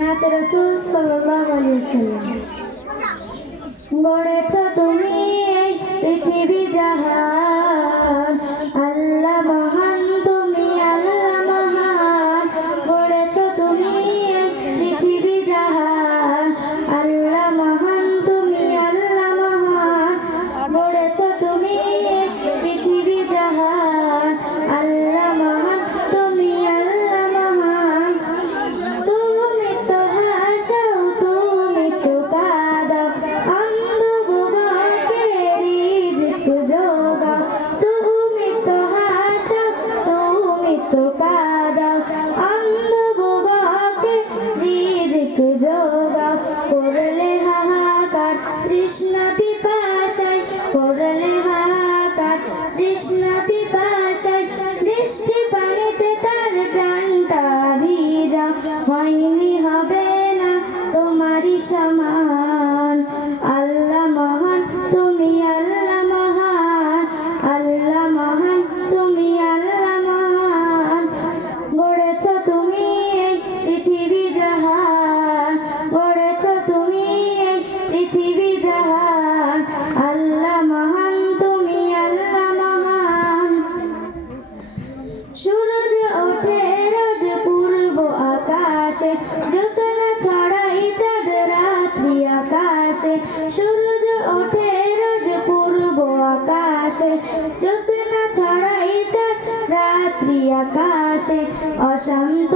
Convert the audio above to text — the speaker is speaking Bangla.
নাত রাসূল সাল্লাল্লাহু আলাইহি ওয়াসাল্লাম। গড়েছ তুমি এই পৃথিবী জাহান, আল্লাহ মহান, তুমি আল্লাহ মহান। গড়েছ তুমি এই পৃথিবী জাহান, আল্লাহ মহান, তুমি আল্লাহ মহান। গড়েছ তুমি এই পৃথিবী জাহান, আল্লাহ মহান, তুমি আল্লাহ মহান। তুমি তো হাসাও, তুমি তো কাঁদাও, অন্ধ বোবাকে রিজিক জোগাও। তুমি তো হাসাও, তুমি তো কাঁদাও, অন্ধ বোবাকে রিজিক জোগাও। করলে হাহাকার তৃষ্ণা পিপাসায়, করলে হাহাকার তৃষ্ণা পিপাসায়, বৃষ্টি পানিতে তার প্রাণটা ভিজাও। হয়নি হবে না তোমারই সমান, আল্লাহ মহান, তুমি আল্লাহ মহান। আল্লাহ মহান, তুমি আল্লাহ মহান। গড়েছ তুমি এই পৃথিবী জাহান, গড়েছ তুমি এই পৃথিবী জাহান, আল্লাহ মহান, তুমি আল্লাহ মহান। সূরজ ওঠে রোজ পূর্ব আকাশে, জ্যোৎস্না ছড়াই চাঁদ রাত্রি আকাশে। সূরজ ওঠে রোজ পূর্ব আকাশে, জ্যোৎস্না ছড়াই চাঁদ রাত্রি আকাশে। অশান্ত